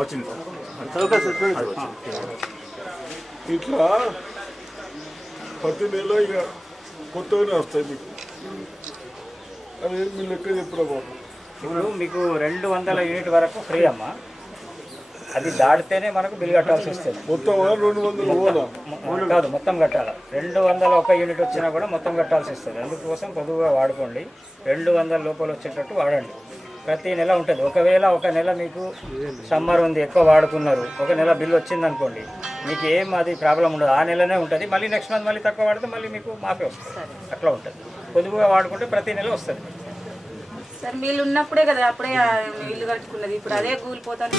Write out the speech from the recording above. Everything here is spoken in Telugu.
వచ్చింది సార్. ఇట్లా ప్రతి నెల ఇక కొత్తగానే వస్తాయి మీకు. అది మీ లెక్క చెప్పురా బాబు. ఇప్పుడు మీకు 200 యూనిట్ వరకు ఫ్రీ అమ్మా. అది దాటితేనే మనకు బిల్ కట్టాల్సి వస్తుంది. మొత్తం 200 ఓనా కాదు, మొత్తం కట్టాలి. 201 యూనిట్ వచ్చినా కూడా మొత్తం కట్టాల్సి వస్తుంది. అందుకోసం పొదువుగా వాడుకోండి. 200 లోపల వచ్చేటట్టు వాడండి. ప్రతి నెల ఉంటుంది. ఒకవేళ ఒక నెల మీకు సమ్మర్ ఉంది, ఎక్కువ వాడుకున్నారు, ఒక నెల బిల్ వచ్చింది అనుకోండి, మీకు ఏం అది ప్రాబ్లం ఉండదు. ఆ నెలనే ఉంటుంది. మళ్ళీ నెక్స్ట్ మంత్ మళ్ళీ తక్కువ వాడితే మళ్ళీ మీకు మాఫీ వస్తుంది. అట్లా ఉంటుంది. పొదువుగా వాడుకుంటే ప్రతి నెల వస్తుంది. సార్ మీరు ఉన్నప్పుడే కదా అప్పుడే ఇల్లు కట్టుకున్నది, ఇప్పుడు అదే కూలిపోతాను.